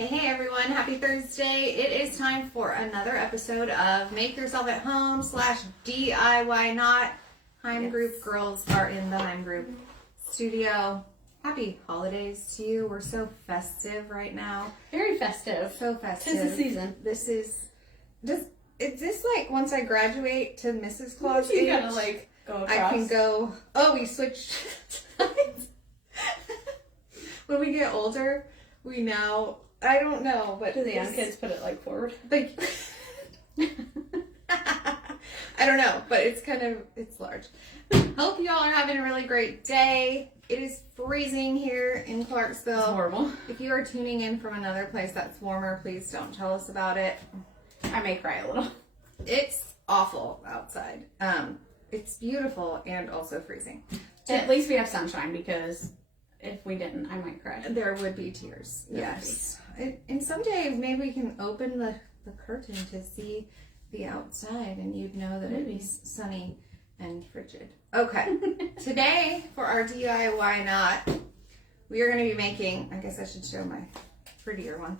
Hey everyone, happy Thursday. It is time for another episode of Make Yourself at Home / DIYnot. Heim Group girls are in the Heim Group studio. Happy holidays to you. We're so festive right now. Very festive. So festive. 'Tis the season. Is this like once I graduate to Mrs. Claus You age, gotta like go across. I can go, we switched sides. When we get older, we now, I don't know, but do the young kids put it like forward? Like, I don't know, but it's large. Hope you all are having a really great day. It is freezing here in Clarksville. It's horrible. If you are tuning in from another place that's warmer, please don't tell us about it. I may cry a little. It's awful outside. It's beautiful and also freezing. At least we have sunshine, because if we didn't, I might cry. There would be tears. Yes. And someday maybe we can open the curtain to see the outside and you'd know that it's sunny and frigid. Okay. Today for our DIYnot, we are going to be making, I guess I should show my prettier one,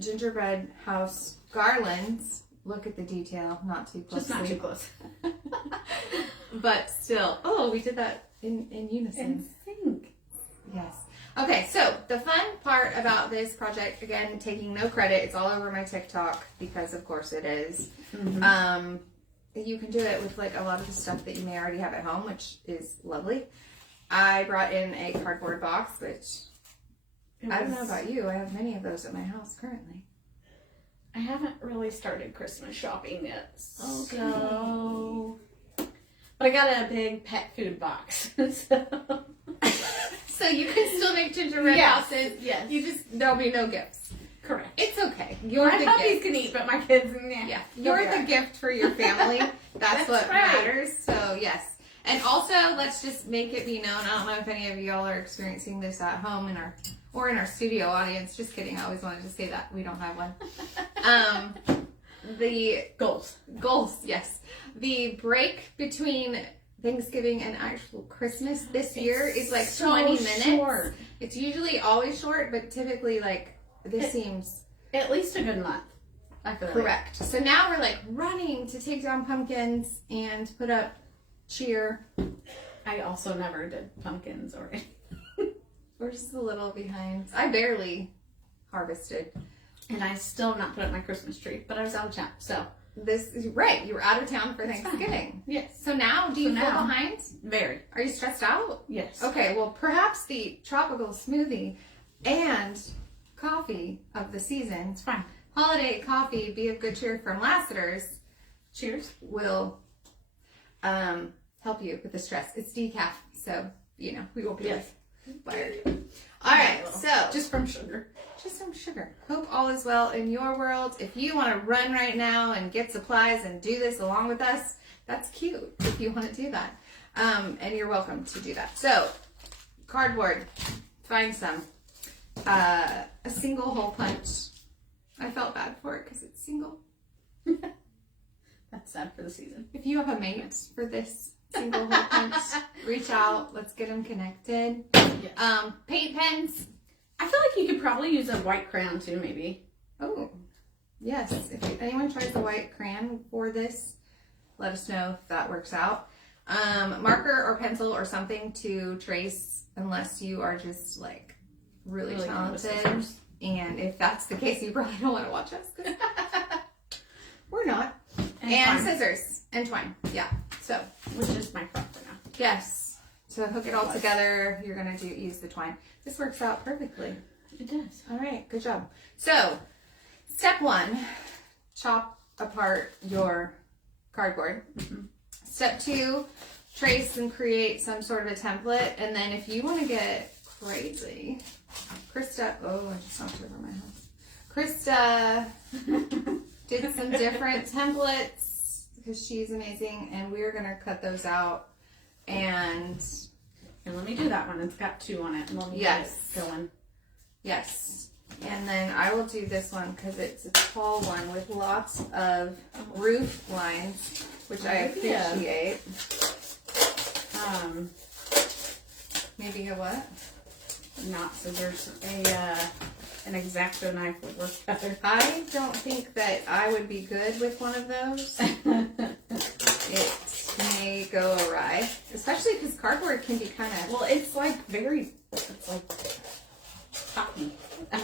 gingerbread house garlands. Look at the detail, not too close. Just not too close. But still. Oh, we did that in unison. In sync. Yes. Okay, so the fun part about this project, again, taking no credit, it's all over my TikTok because of course it is. Mm-hmm. You can do it with like a lot of the stuff that you may already have at home, which is lovely. I brought in a cardboard box, which I don't know about you. I have many of those at my house currently. I haven't really started Christmas shopping yet. Okay. So, but I got a big pet food box. So you can still make gingerbread houses. Yes. There'll be no gifts. Correct. It's okay. You're my the puppies gift. can eat, but my kids, Yeah. You're the gift for your family. That's what matters. So yes. And also, let's just make it be known. I don't know if any of y'all are experiencing this at home in our studio audience. Just kidding. I always wanted to say that. We don't have one. The goals, yes. The break between Thanksgiving and actual Christmas this year is like so 20 minutes. Short. It's usually always short, but typically this seems at least a good month. I feel correct. So now we're like running to take down pumpkins and put up cheer. I also never did pumpkins or We're just a little behind. I barely harvested. And I still have not put up my Christmas tree, but I was out of town, so. This is right. You were out of town for Thanksgiving. Yes. So now, do you feel behind? Very. Are you stressed out? Yes. Okay, well, perhaps the tropical smoothie and coffee of the season, It's fine. holiday coffee, Be of Good Cheer from Lassiter's, Cheers. will help you with the stress. It's decaf, so, we won't be wired. All right, so just from sugar. Just some sugar. Hope all is well in your world. If you want to run right now and get supplies and do this along with us, that's cute if you want to do that. And you're welcome to do that. So, cardboard. Find some. A single hole punch. I felt bad for it because it's single. That's sad for the season. If you have a mate for this single hole punch, reach out. Let's get them connected. Yes. Paint pens. I feel like you could probably use a white crayon too, maybe. Oh, yes. If anyone tries the white crayon for this, let us know if that works out. Marker or pencil or something to trace, unless you are just like really talented. And if that's the case, you probably don't want to watch us. We're not. And scissors and twine. Yeah. So, which is my prep for now. Yes. To hook it all together, you're going to use the twine. This works out perfectly. It does. All right, good job. So, step 1, chop apart your cardboard. Mm-hmm. Step 2, trace and create some sort of a template. And then if you want to get crazy, Krista, I just knocked over my house. Krista did some different templates because she's amazing, and we're going to cut those out. And let me do that one. It's got 2 on it. And let me get it going. Yes. And then I will do this one because it's a tall one with lots of roof lines, which I appreciate. Maybe a what? not scissors. An X-Acto knife would work better. I don't think that I would be good with one of those. It may go awry, especially because cardboard can be kind of. Well, it's like very. It's like cotton.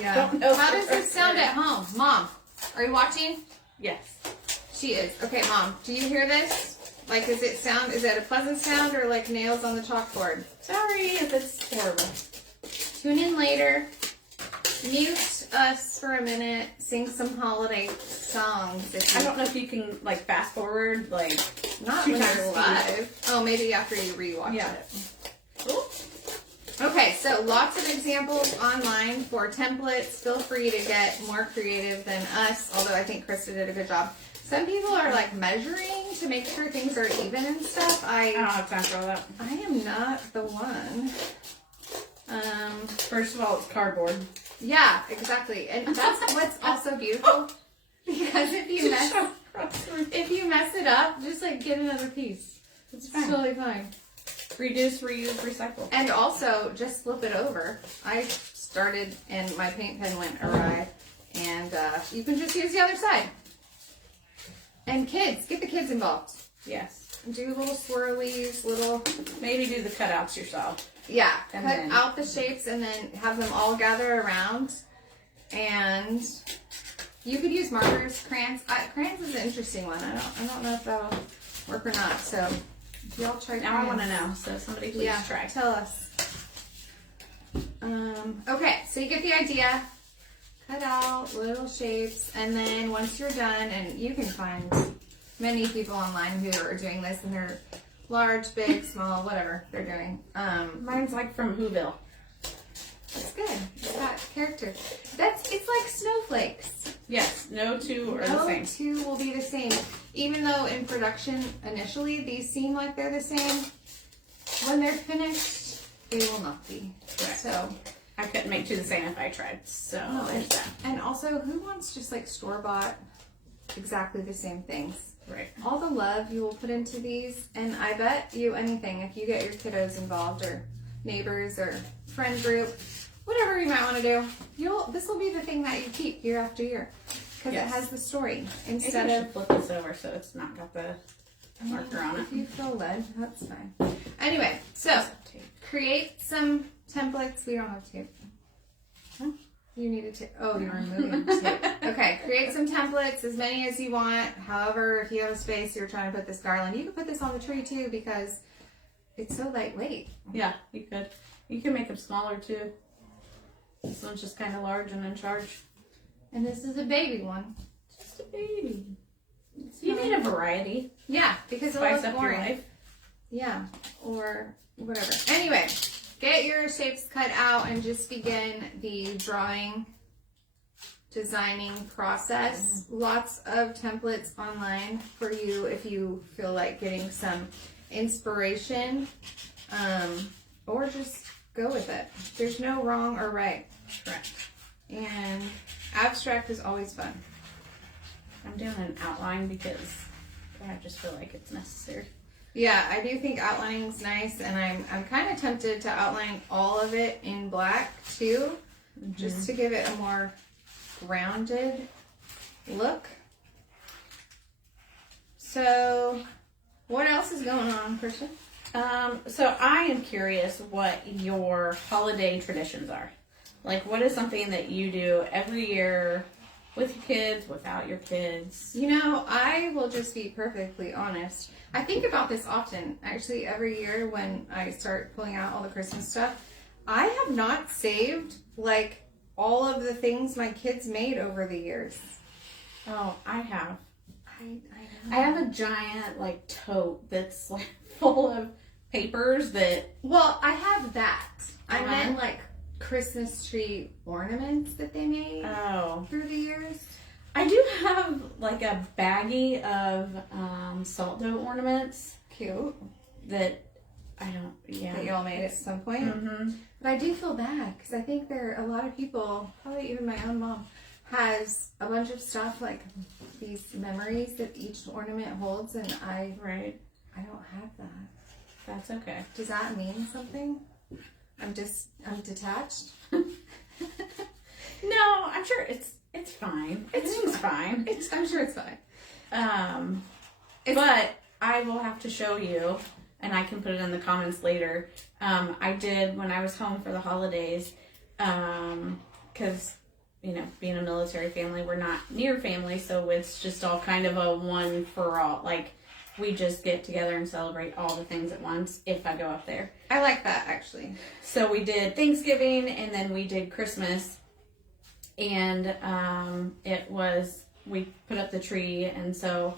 Yeah. Don't know How if does it sound at home, Mom? Are you watching? Yes. She is. Okay, Mom. Do you hear this? Like, does it sound? Is it a pleasant sound or like nails on the chalkboard? Sorry if it's horrible. Tune in later. Mute us for a minute. Sing some holiday songs. I don't know if you can like fast forward like Not two when times you're speed. live. Oh, maybe after you rewatch Yeah. it. Cool. Okay, so lots of examples online for templates. Feel free to get more creative than us, although I think Krista did a good job. Some people are like measuring to make sure things are even and stuff. I don't have time for all that. I am not the one. First of all, it's cardboard. Yeah, exactly. And that's what's also beautiful. Because if you mess it up, just like get another piece. It's It's fine. totally fine. Reduce, reuse, recycle. And also, just flip it over. I started and my paint pen went awry. And you can just use the other side. And kids, get the kids involved. Yes. Do little swirlies, little... Maybe do the cutouts yourself. Yeah, And cut then- out the shapes and then have them all gather around. And you could use markers, crayons. Crayons is an interesting one. I don't know if that'll work or not. So if y'all try Now I crayons. want to know. So somebody please try. Tell us. Okay, so you get the idea. Cut out little shapes, and then once you're done, and you can find many people online who are doing this, and they're large, big, small, whatever they're doing. Mine's like from Whoville. It's good. It's got character. It's like snowflakes. Yes. No two are the No same. two will be the same. Even though in production, initially, these seem like they're the same, when they're finished, they will not be. Correct. So, I couldn't make two the same if I tried. So no, there's that. and also, who wants just like store-bought, exactly the same things? Right. All the love you will put into these, and I bet you anything, if you get your kiddos involved, or neighbors, or friend group, whatever you might want to do, this will be the thing that you keep year after year. Because Yes. it has the story. Maybe Instead I of should flip this over so it's not got the marker on it. If you feel led, that's fine. Anyway, so create some templates. We don't have tape. Huh? You need a tape. Oh, you're removing tape. Okay, create some templates, as many as you want. However, if you have a space, you're trying to put this garland, you can put this on the tree too because it's so lightweight. Yeah, you could. You can make them smaller too. This one's just kind of large and in charge. And this is a baby one. Just a baby. You need a variety. Yeah, because Spice it'll up look your boring. life. Yeah, or whatever. Anyway, get your shapes cut out and just begin the drawing, designing process. Lots of templates online for you if you feel like getting some inspiration, or just go with it. There's no wrong or right. Correct. And abstract is always fun. I'm doing an outline because I just feel like it's necessary. Yeah, I do think outlining's nice, and I'm kind of tempted to outline all of it in black too, just to give it a more grounded look. So, what else is going on, Krista? So I am curious what your holiday traditions are. Like, what is something that you do every year with your kids, without your kids? You know, I will just be perfectly honest. I think about this often. Actually, every year when I start pulling out all the Christmas stuff, I have not saved, like, all of the things my kids made over the years. Oh, I have. I know. I have a giant, like, tote that's, like, full of papers that... Well, I have that. I Uh-huh. meant, like, Christmas tree ornaments that they made Oh. through the years. I do have, like, a baggie of salt dough ornaments Cute. that I don't... Yeah. That y'all made at some point. Mm-hmm. But I do feel bad because I think there are a lot of people, probably even my own mom, has a bunch of stuff like these memories that each ornament holds, and I Right. don't have that. That's okay. Does that mean something? I'm detached. No, I'm sure it's fine. It's fine. I'm sure it's fine. But I will have to show you, and I can put it in the comments later. I did when I was home for the holidays, because, being a military family, we're not near family, so it's just all kind of a one for all. Like, we just get together and celebrate all the things at once if I go up there. I like that, actually. So we did Thanksgiving, and then we did Christmas, and we put up the tree, and so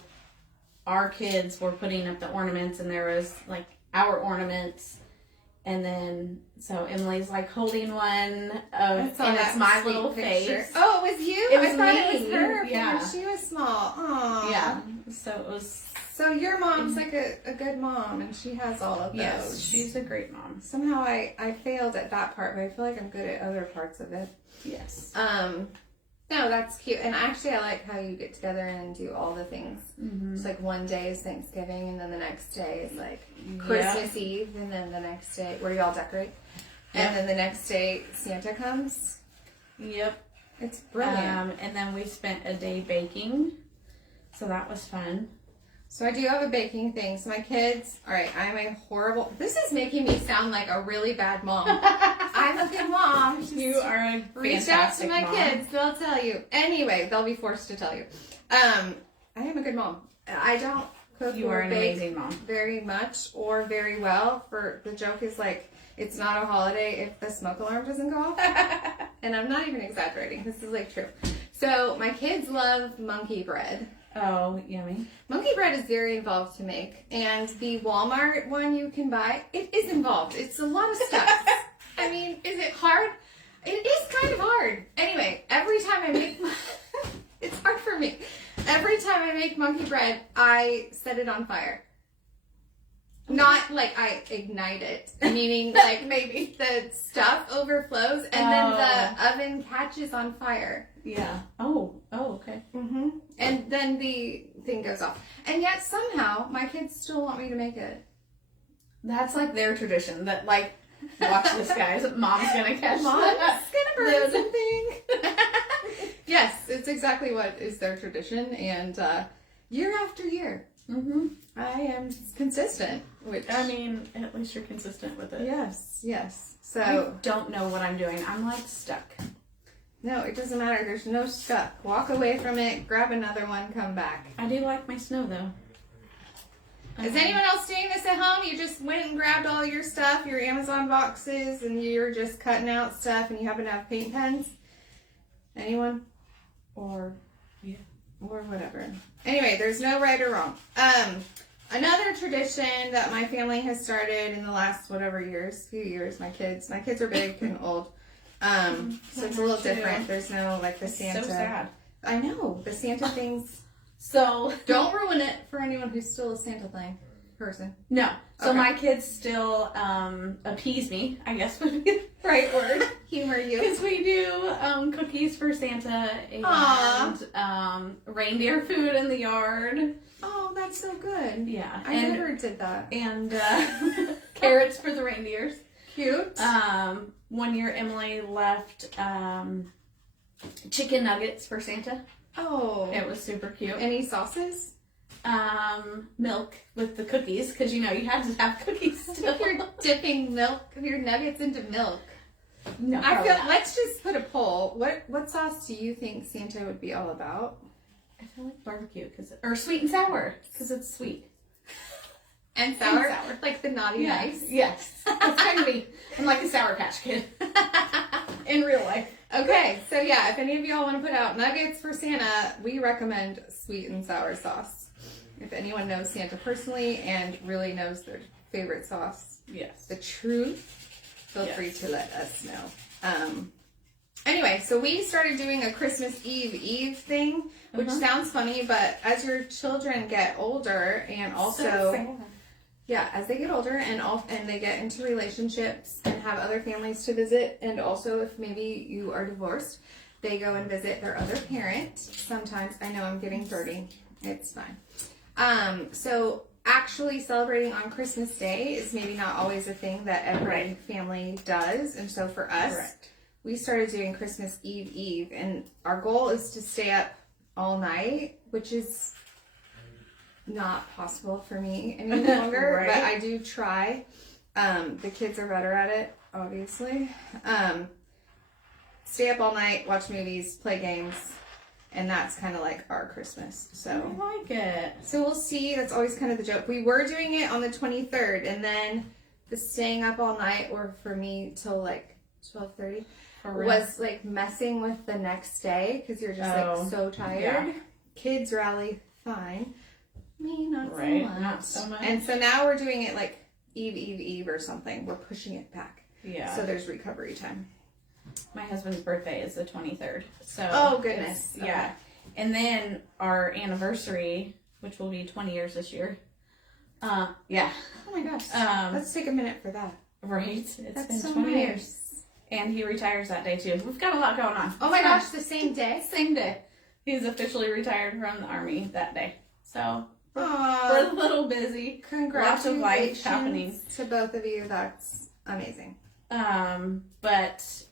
our kids were putting up the ornaments, and there was like our ornaments, and then so Emily's like holding one and it's my little picture. face. Oh, it was you? I thought it was her. Yeah, she was small. Aww. Yeah. So it was. So your mom's like a good mom, and she has all of those. Yes, she's a great mom. Somehow I failed at that part, but I feel like I'm good at other parts of it. Yes. No, that's cute. And actually, I like how you get together and do all the things. Mm-hmm. It's like one day is Thanksgiving, and then the next day is like Christmas Eve, and then the next day, where you all decorate. Yep. And then the next day, Santa comes. Yep. It's brilliant. And then we spent a day baking. So that was fun. So I do have a baking thing. So my kids, all right, I'm a horrible, this is making me sound like a really bad mom. I'm a good mom. You are a reach out to my mom. kids. They'll tell you. Anyway, they'll be forced to tell you. I am a good mom. I don't cook You or are an bake amazing mom. very much or very well. The joke is like, it's not a holiday if the smoke alarm doesn't go off. And I'm not even exaggerating. This is like true. So my kids love monkey bread. Oh, yummy. Monkey bread is very involved to make, and the Walmart one you can buy, it is involved. It's a lot of stuff. I mean, is it hard? It is kind of hard. Anyway, every time I make, it's hard for me. Every time I make monkey bread, I set it on fire. Not like I ignite it, meaning like maybe the stuff overflows and then the oven catches on fire. Yeah. Oh, okay. Mm-hmm. And then the thing goes off. And yet somehow my kids still want me to make it. That's like their tradition. That like, watch this, guys. Mom's gonna catch. Mom's gonna burn something. Yes, it's exactly what is their tradition, and year after year, I am consistent. Which I mean, at least you're consistent with it. Yes. So I don't know what I'm doing. I'm like stuck. No, it doesn't matter. There's no stuck. Walk away from it. Grab another one. Come back. I do like my snow though. Is anyone else doing this at home? You just went and grabbed all your stuff, your Amazon boxes, and you're just cutting out stuff, and you happen to have paint pens? Anyone? Or whatever. Anyway, there's no right or wrong. Another tradition that my family has started in the last few years, my kids are big and old. So it's a little different. There's no like the Santa. So sad. I know, the Santa things. So Don't ruin it for anyone who's still a Santa person. no. So Okay. my kids still appease me, I guess would be the right word. Humor you. Because we do cookies for Santa and reindeer food in the yard. Oh, that's so good. Yeah. I never did that. And carrots for the reindeers. Cute. 1 year Emily left chicken nuggets for Santa. Oh. It was super cute. Any sauces? Milk with the cookies, because you had to have cookies still. You're dipping your nuggets into milk. No, I feel. not. Let's just put a poll. What sauce do you think Santa would be all about? I feel like barbecue, or sweet and sour, because it's sweet. And sour? And sour. Like the naughty nice? Yes. It's kind of me. I'm like a Sour Patch Kid. In real life. Okay, so yeah, if any of y'all want to put out nuggets for Santa, we recommend sweet and sour sauce. If anyone knows Santa personally and really knows their favorite sauce, Yes. the truth, feel free to let us know. Anyway, so we started doing a Christmas Eve thing, which sounds funny, but as your children get older and also... Yeah, as they get older and they get into relationships and have other families to visit, and also if maybe you are divorced, they go and visit their other parent. Sometimes, I know I'm getting dirty. It's fine. So actually celebrating on Christmas Day is maybe not always a thing that every family does. And so for us, we started doing Christmas Eve. And our goal is to stay up all night, which is not possible for me any longer. But I do try. The kids are better at it, obviously. Stay up all night, watch movies, play games. And that's kind of like our Christmas. So I like it. So we'll see. That's always kind of the joke. We were doing it on the 23rd, and then the staying up all night, or for me till like 12:30, was like messing with the next day because you're just like so tired. Yeah. Kids rally fine. Me not so much. Not so much. And so now we're doing it like Eve or something. We're pushing it back. Yeah. So there's recovery time. My husband's birthday is the 23rd. So oh goodness. Okay. Yeah. And then our anniversary, which will be 20 years this year. Yeah. Oh my gosh. Let's take a minute for that. Right. It's That's been so 20 nice. years. And he retires that day too. We've got a lot going on. Oh my gosh, the same day? Same day. He's officially retired from the Army that day. So we're a little busy. Congratulations. Lots of life happening. To both of you. That's amazing. But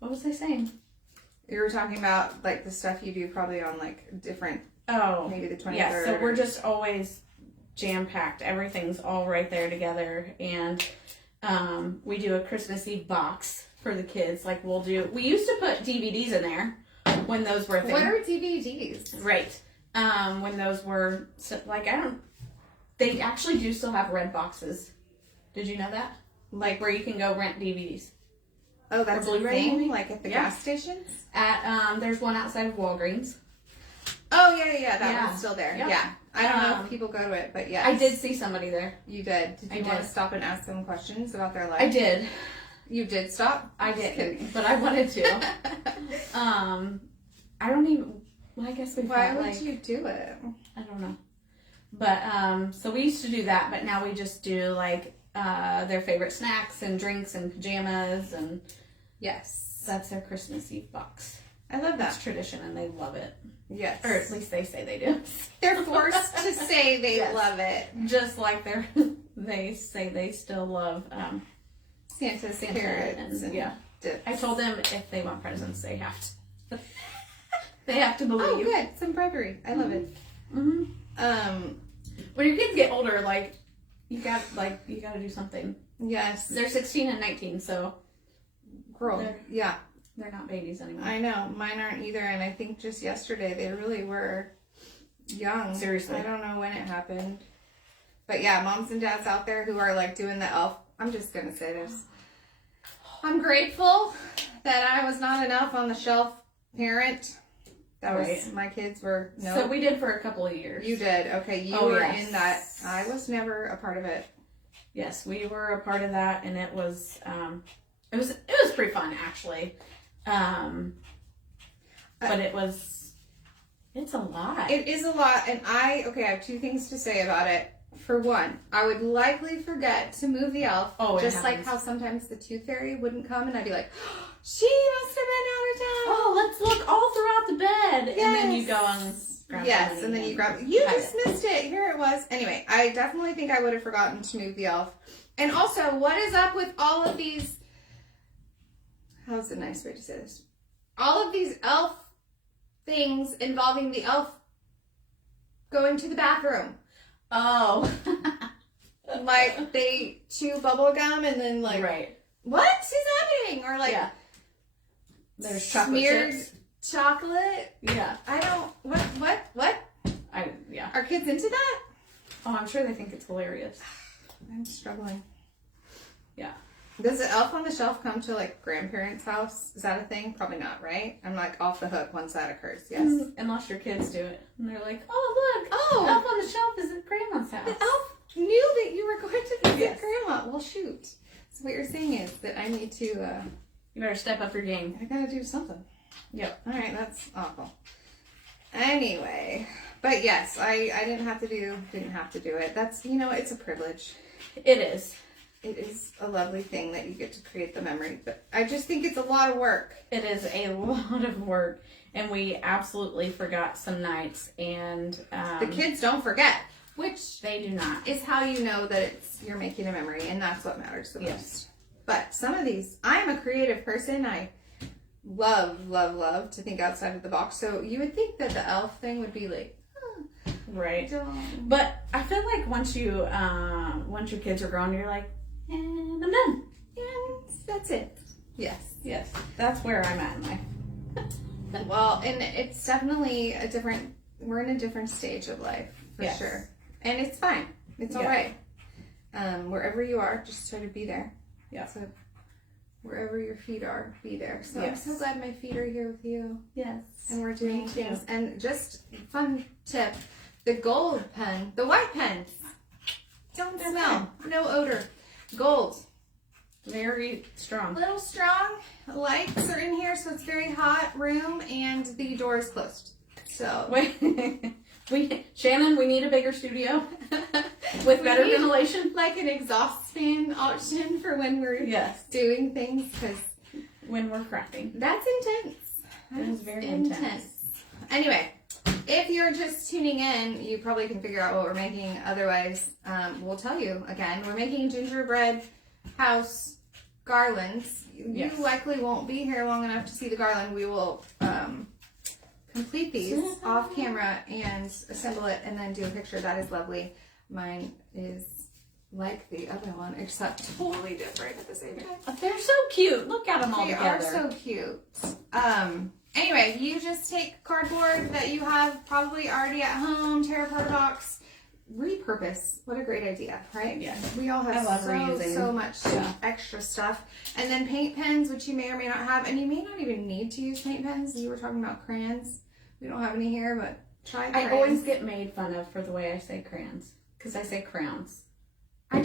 what was I saying? You were talking about like the stuff you do probably on like different. Oh, maybe the 23rd. Yeah, so we're just always jam packed. Everything's all right there together, and we do a Christmas Eve box for the kids. Like we used to put DVDs in there when those were a thing. What are DVDs? Right. When those were they actually do still have red boxes. Did you know that? Like where you can go rent DVDs. Oh, that's a thing? Like at the gas stations? There's one outside of Walgreens. Oh, yeah. That one's still there. Yep. Yeah. I don't know if people go to it, but yes. I did see somebody there. You did. Did you want to stop and ask them questions about their life? I did. You did stop? I did. But I wanted to. I don't even... Well, I guess Why would you do it? I don't know. But, so we used to do that, but now we just do, like, their favorite snacks and drinks and pajamas, and... Yes. That's their Christmas Eve box. I love that. It's tradition, and they love it. Yes. Or at least they say they do. They're forced to say they love it. Just like they say they still love Santa's Santa carrots. And yeah. I told them if they want presents, they have to. They have to believe. Oh, good. Some bribery. I love it. Mm-hmm. When your kids get older, like you got to do something. Yes. They're 16 and 19, so. Girl. Yeah. They're not babies anymore. I know. Mine aren't either. And I think just yesterday they really were young. Seriously. I don't know when it happened. But yeah, moms and dads out there who are like doing the elf. I'm just going to say this. I'm grateful that I was not an elf on the shelf parent. That was, my kids were, no. So we did for a couple of years. You did. Okay. You were in that. I was never a part of it. Yes, we were a part of that, and it was pretty fun, actually. But it's a lot. It is a lot, and I have two things to say about it. For one, I would likely forget to move the elf, just like how sometimes the tooth fairy wouldn't come, and I'd be like, oh, she must have been out of town. Oh, let's look all throughout the bed. Yes. And then you go and grab it. And then you grab it. You just missed it. Here it was. Anyway, I definitely think I would have forgotten to move the elf. And also, what is up with all of these... How's a nice way to say this? All of these elf things involving the elf going to the bathroom. Oh. Like, they chew bubble gum and then, like... Right. What is happening? Or, like... Yeah. There's chocolate smeared chips. Chocolate? Yeah. I don't... What? Yeah. Are kids into that? Oh, I'm sure they think it's hilarious. I'm struggling. Yeah. Does the elf on the shelf come to like grandparents' house? Is that a thing? Probably not, right? I'm like off the hook once that occurs. Yes. Unless your kids do it. And they're like, oh, look. Oh. The elf on the shelf is at grandma's house. The elf knew that you were going to visit grandma. Well, shoot. So what you're saying is that I need to... you better step up your game. I gotta do something. Yep. All right, that's awful. Anyway. But yes, I didn't have to do it. That's, it's a privilege. It is. it is a lovely thing that you get to create the memory. But I just think it's a lot of work. It is a lot of work, and we absolutely forgot some nights, and the kids don't forget, which they do not. Is how you know that you're making a memory, and that's what matters the Yes. most. But some of these, I'm a creative person. I love to think outside of the box. So you would think that the elf thing would be like, right. But I feel like once your kids are grown, you're like, and I'm done. And that's it. Yes. Yes. That's where I'm at in life. Well, and it's definitely we're in a different stage of life, for Yes. sure. And it's fine. It's all right. Wherever you are, just try to be there. Yeah. So wherever your feet are, be there. So Yes. I'm so glad my feet are here with you. Yes. And we're doing Me too. things. And just fun tip, the gold pen, the white pens, don't smell, no odor. Gold. Very A strong. little strong. Lights are in here, so it's very hot room, and the door is closed. So Wait, Shannon, we need a bigger studio with better need, ventilation. like an exhaust fan option for when we're Yes. doing things, because When we're crafting. that's intense. It is very intense. Anyway, if you're just tuning in, you probably can figure out what we're making. Otherwise, we'll tell you again. We're making gingerbread house garlands. Yes. You likely won't be here long enough to see the garland. We will complete these off camera and assemble it and then do a picture. That is lovely. Mine is like the other one, except totally different at the same time. They're so cute. Look at them all They together. are so cute. Anyway, you just take cardboard that you have probably already at home, tear apart a box, repurpose. What a great idea, right? Yeah. We all I love have reusing. so much Yeah. extra stuff. And then paint pens, which you may or may not have. And you may not even need to use paint pens. You were talking about crayons. We don't have any here, but try crayons. I always get made fun of for the way I say crayons. Because I say crayons. I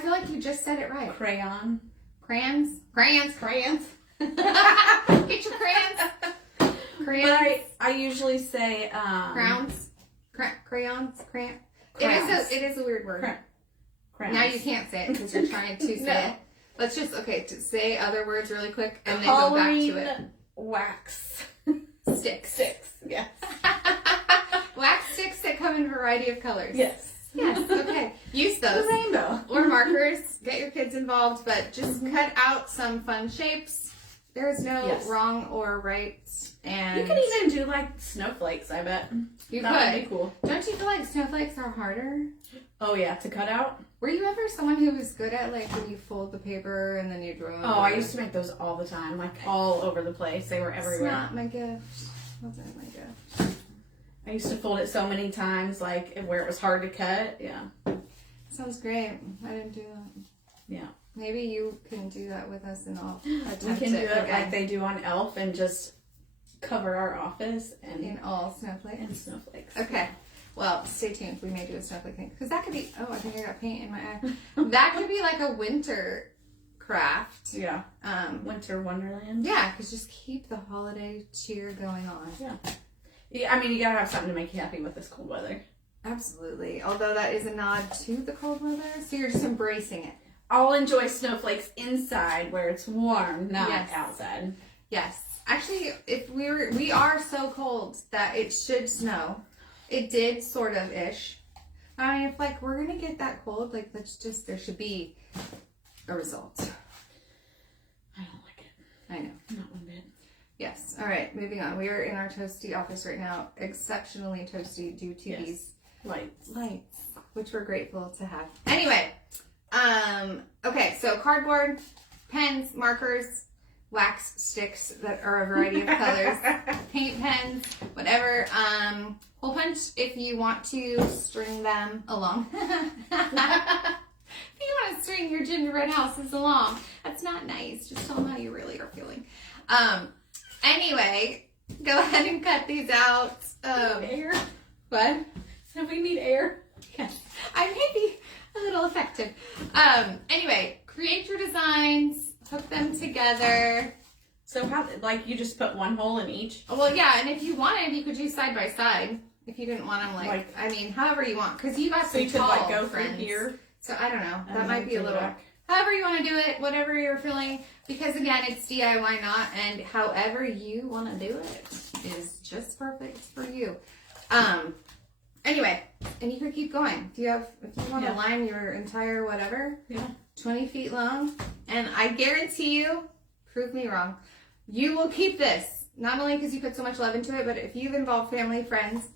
feel like you just said it right. Crayon. Crayons? Crayons. Crayons. Get your crayons. Crayons. But I usually say Crowns. Crayons. Crayon. Crowns. It is a weird word. Crayons. Now you can't say it because you're trying to say No. it. Let's just, to say other words really quick and then go back to it. Wax. Sticks. Yes. Wax sticks that come in a variety of colors. Yes. Yes, okay. Use those. The rainbow. Or markers. Get your kids involved, but just cut out some fun shapes. There's no wrong or right. And you could even do like snowflakes, I bet. You That could. would be cool. Don't you feel like snowflakes are harder? Oh yeah, to cut out? Were you ever someone who was good at like when you fold the paper and then you draw? Oh, I used to make those all the time, like all over the place. They were everywhere. It's not my gift. Wasn't my gift. I used to fold it so many times, like where it was hard to cut. Yeah. Sounds great. I didn't do that. Yeah. Maybe you can do that with us and I'll We attempt can do it again. like they do on Elf and just cover our office in all snowflakes. and snowflakes. Okay. Well, stay tuned. We may do a snowflake thing. Because that could be, I think I got paint in my eye. That could be like a winter craft. Yeah. Winter Wonderland. Yeah, because just keep the holiday cheer going on. Yeah, I mean, you gotta have something to make you happy with this cold weather. Absolutely. Although that is a nod to the cold weather. So you're just embracing it. I'll enjoy snowflakes inside where it's warm, not outside. Yes. Actually, if we are so cold that it should snow. It did sort of ish. I mean, if like we're gonna get that cold, like there should be a result. I don't like it. I know. Not one bit. Yes. All right. Moving on. We are in our toasty office right now. Exceptionally toasty due to these lights, which we're grateful to have. Anyway. Okay. So cardboard, pens, markers, wax sticks that are a variety of colors, paint pens, whatever. Hole punch if you want to string them along. If you want to string your gingerbread houses along, that's not nice. Just tell them how you really are feeling. Anyway, go ahead and cut these out. Air? What? So we need air? Yes. I may be a little effective. Anyway, create your designs, hook them together. So how, like, you just put one hole in each? Well, yeah, and if you wanted, you could do side by side. If you didn't want them, I mean, however you want. Because you got So some you could, tall like, go friends. through here? So I don't know. That And might be a then little. back. however you want to do it, whatever you're feeling, because again, it's DIYnot, and however you want to do it is just perfect for you. Anyway, and you can keep going. If you want to line your entire whatever, 20 feet long, and I guarantee you, prove me wrong, you will keep this. Not only because you put so much love into it, but if you've involved family, friends,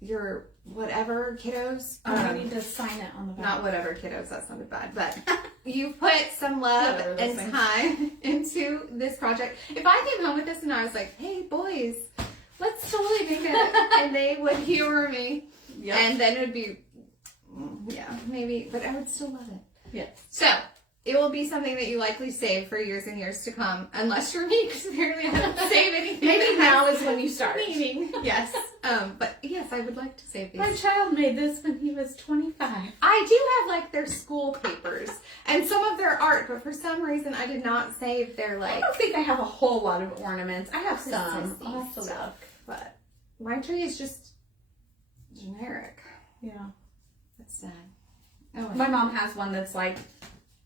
your whatever kiddos. I need to sign it on the back. Not whatever kiddos, that sounded bad, but you put some love and time into this project. If I came home with this and I was like, hey boys, let's totally make it, and they would humor me, and then it would be, maybe, but I would still love it. Yeah. So, it will be something that you likely save for years and years to come, unless you're me, because apparently I don't save anything. Maybe now is when you start. Yes. But yes, I would like to save these. My child made this when he was 25. I do have like their school papers and some of their art, but for some reason I did not save their I don't think I have a whole lot of ornaments. I have some. I'll have to stuff. look. But my tree is just generic. Yeah. That's sad. Oh, my mom has one that's like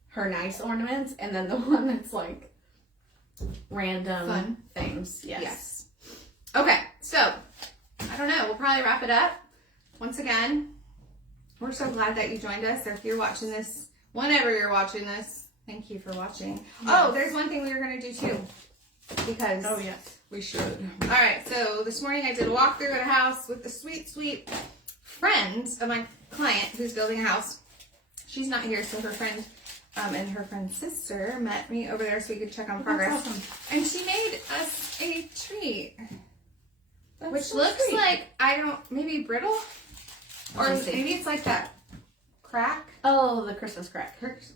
her nice ornaments, and then the one that's like random fun things. Yes. Okay, so I don't know. We'll probably wrap it up. Once again, we're so glad that you joined us. Or if you're watching this, whenever you're watching this, thank you for watching. Yes. Oh, there's one thing we were going to do too. Because we should. All right, so this morning I did a walkthrough at a house with the sweet, sweet friend of my client who's building a house. She's not here, so her friend and her friend's sister met me over there so we could check on progress. Awesome. And she made us a treat. Which so looks sweet. like, maybe brittle? Or maybe it's like that crack. Oh, the Christmas crack. Crayons.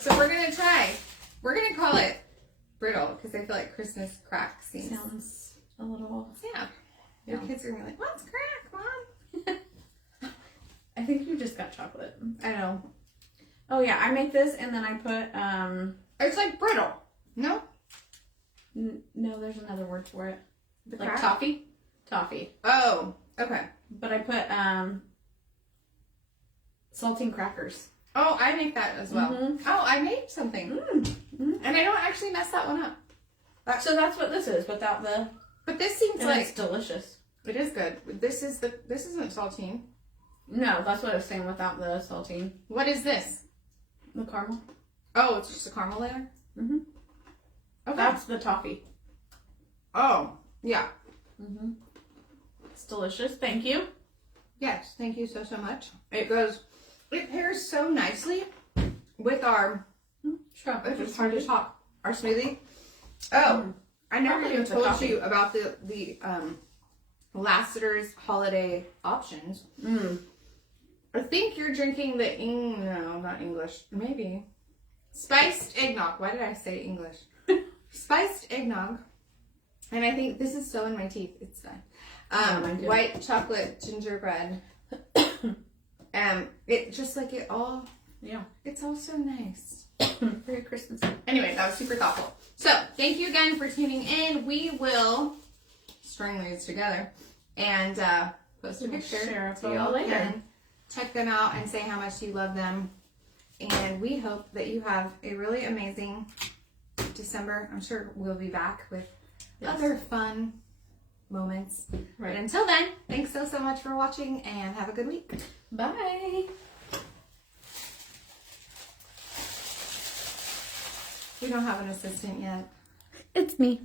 So we're going to try. We're going to call it brittle because I feel like Christmas crack sounds a little... Yeah. Your kids are going to be like, what's crack, Mom? I think you just got chocolate. I know. Oh, yeah. I make this and then I put... It's like brittle. No? No, there's another word for it. Like crack? Toffee? Toffee. Oh, okay. But I put saltine crackers. Oh, I make that as well. Mm-hmm. Oh, I made something. Mm-hmm. And I don't actually mess that one up. So that's what this is without the... But this seems and like... it's delicious. It is good. This isn't saltine. No, that's what I was saying without the saltine. What is this? The caramel. Oh, it's just a caramel layer? Mm-hmm. Okay. That's the toffee. Oh, yeah. Mm-hmm. It's delicious. Thank you. Yes, thank you so much. It pairs so nicely with our, it's hard to talk, our smoothie. Oh, I never even told you about the Lassiter's holiday options. I think you're drinking no, not English. Maybe. Spiced eggnog. Why did I say English? Spiced eggnog. And I think this is still in my teeth. It's fine. White chocolate gingerbread. It just like it all. Yeah. It's all so nice. Very Christmas. Anyway, that was super thoughtful. So, thank you again for tuning in. We will string these together and post a picture. Share a so y'all can check them out and say how much you love them. And we hope that you have a really amazing December. I'm sure we'll be back with other fun moments. Right. But until then, thanks so much for watching and have a good week. Bye. We don't have an assistant yet. It's me.